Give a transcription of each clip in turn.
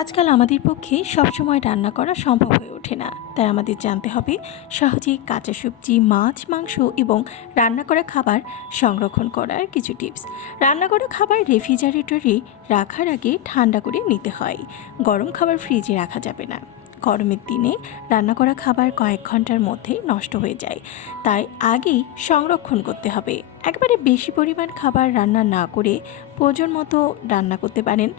আজকাল আমাদের পক্ষে সবসময় রান্না করা সম্ভব হয়ে ওঠে না। তাই আমাদের জানতে হবে সহজেই কাঁচা সবজি, মাছ, মাংস এবং রান্না করা খাবার সংরক্ষণ করার কিছু টিপস। রান্না করা খাবার রেফ্রিজারেটরে রাখার আগে ঠান্ডা করে নিতে হয়। গরম খাবার ফ্রিজে রাখা যাবে না। গরমের দিনে রান্না করা খাবার কয়েক ঘণ্টার মধ্যে নষ্ট হয়ে যায়। তাই আগেই সংরক্ষণ করতে হবে। একবারে বেশি পরিমাণ খাবার রান্না না করে প্রয়োজন মতো রান্না করতে পারেন।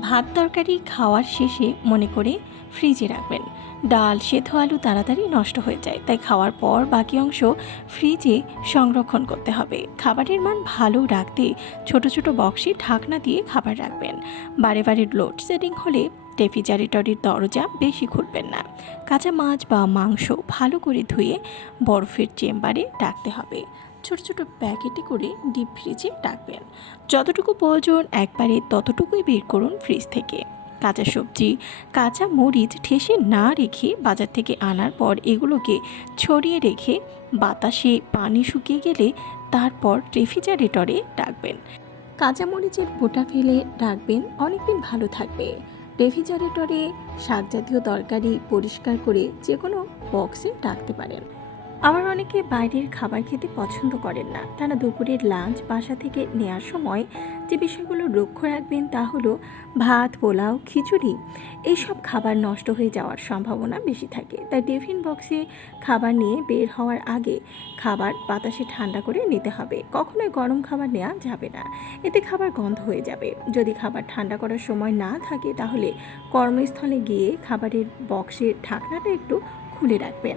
ভাত তরকারি খাওয়ার শেষে মনে করে ফ্রিজে রাখবেন। ডাল, সেদ্ধ আলু তাড়াতাড়ি নষ্ট হয়ে যায়, তাই খাওয়ার পর বাকি অংশ ফ্রিজে সংরক্ষণ করতে হবে। খাবারের মান ভালো রাখতে ছোট ছোট বক্সে ঢাকনা দিয়ে খাবার রাখবেন। বারে বারে লোডশেডিং হলে রেফ্রিজারেটরের দরজা বেশি খুলবেন না। কাঁচা মাছ বা মাংস ভালো করে ধুয়ে বরফের চেম্বারে রাখতে হবে। ছোট ছোট প্যাকেটে করে ডিপ ফ্রিজে রাখবেন। যতটুকু প্রয়োজন একবারে ততটুকুই বের করুন ফ্রিজ থেকে। কাঁচা সবজি, কাঁচা মরিচ ঠেসে না রেখে বাজার থেকে আনার পর এগুলোকে ছড়িয়ে রেখে বাতাসে পানি শুকিয়ে গেলে তারপর রেফ্রিজারেটরে রাখবেন। কাঁচা মরিচের বোটা ফেলে রাখবেন, অনেকদিন ভালো থাকবে। রেফ্রিজারেটরে শাক জাতীয় তরকারি পরিষ্কার করে যে কোনো বক্সে রাখতে পারেন। আবার অনেকে বাইরের খাবার খেতে পছন্দ করেন না। তারা দুপুরের লাঞ্চ বাসা থেকে নেওয়ার সময় যে বিষয়গুলো লক্ষ্য রাখবেন তা হলো ভাত, পোলাও, খিচুড়ি। এইসব খাবার নষ্ট হয়ে যাওয়ার সম্ভাবনা বেশি থাকে। তাই টিফিন বক্সে খাবার নিয়ে বের হওয়ার আগে খাবার বাতাসে ঠান্ডা করে নিতে হবে। কখনোই গরম খাবার নেওয়া যাবে না। এতে খাবার গন্ধ হয়ে যাবে। যদি খাবার ঠান্ডা করার সময় না থাকে, তাহলে কর্মস্থলে গিয়ে খাবারের বক্সের ঢাকনাটা একটু খুলে রাখবেন।